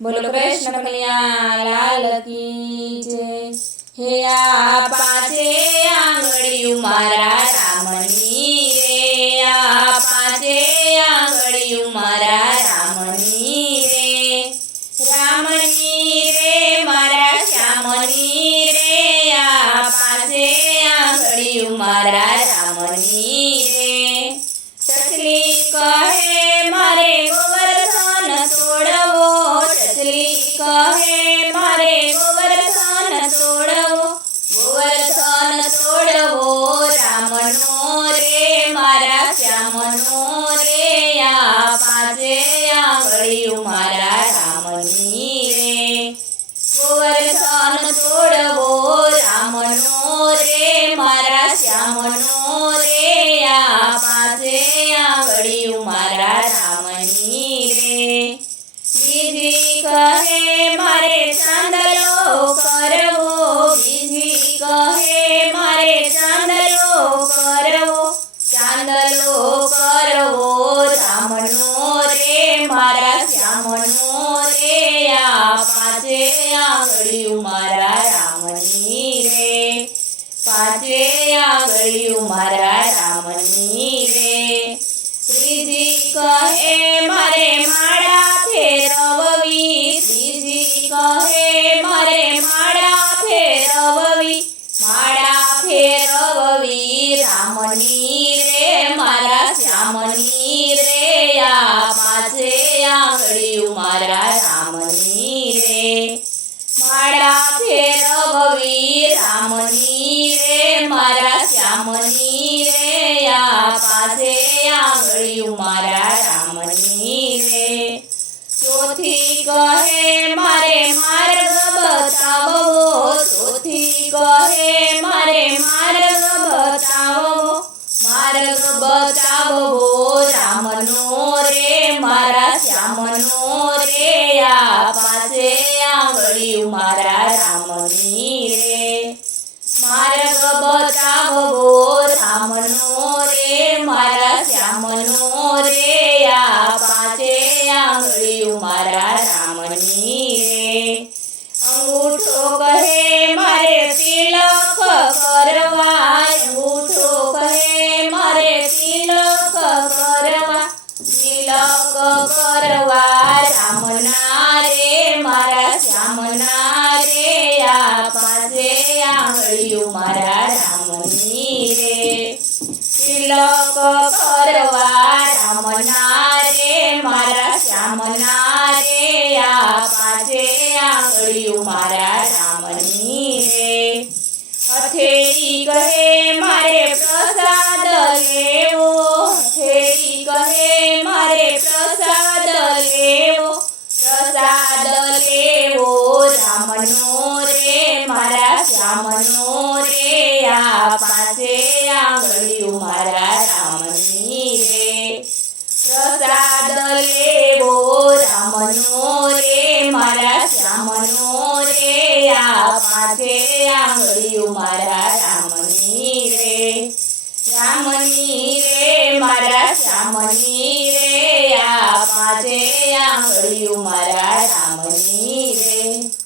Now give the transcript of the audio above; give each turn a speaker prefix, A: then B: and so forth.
A: બોલો કૃષ્ણ કનૈયા લાલ કી જય. હે આ પાંચે આંગળીયું મારા રામની રે. આ પાંચે આંગળીયું મારા રામની રે. રામની રે, મારા શ્યામની રે. આ પાંચે આંગળીયું મારા રામની રે. શ્યામનો રે આ પાંચે આંગળીયું મારા રામની રે. ગોવર્ધન તોડવો રામનો રે મારા શ્યામનો રે આ પાસે આંગળીયું મારા રે. બીજી કહે, મારે ચાંદલો કરવો. બીજી કહે, મારે ચાંદલો કરવો. ચાંદલો પાંચે આંગળીયું મારા રામની રે. પાંચે આંગળીયું મારા રામની રે. ત્રીજી કહે, મારે માળા ફેરવવી ત્રીજી કહે, મારે માળા ફેરવવી માળા ફેરવવી રામની રે, મારા શ્યામની રે. આ પાંચે આંગળીયું મારા રામની માળા ફેરવવી રામની રે, મારા શ્યામની રે, આ પાસે આંગળીયું મારા રામની રે. ચોથી કહે, મારે માર્ગ બતાવો ચોથી કહે મારા રામની રે માર્ગ બતાવવો રામનો રે મારા શ્યામનો રે આ પાંચે આંગળીયું મારા રામની રે અંગૂઠો કહે મારે તિલક કરવા અંગૂઠો કહે મારે તિલક કરવા તિલક કરવા રામના રે મારા શ્યામના રે આ પાસે આંગળીયું મારા રામની રે તિલક કરવા રામના રે મારા શ્યામના રે આ પાસે આંગળીયું મારા રામની રામનો રે મારા શ્યામનો રે આ પાસે આંગળીયું મારા રામની રે પ્રસાદ લેવો રામનો રે મારા શ્યામનો રે આ પાસે આંગળીયું મારા રામની રે રામની રે મારા શ્યામની રે આ પાંચે આંગળીયું મારા રામની રે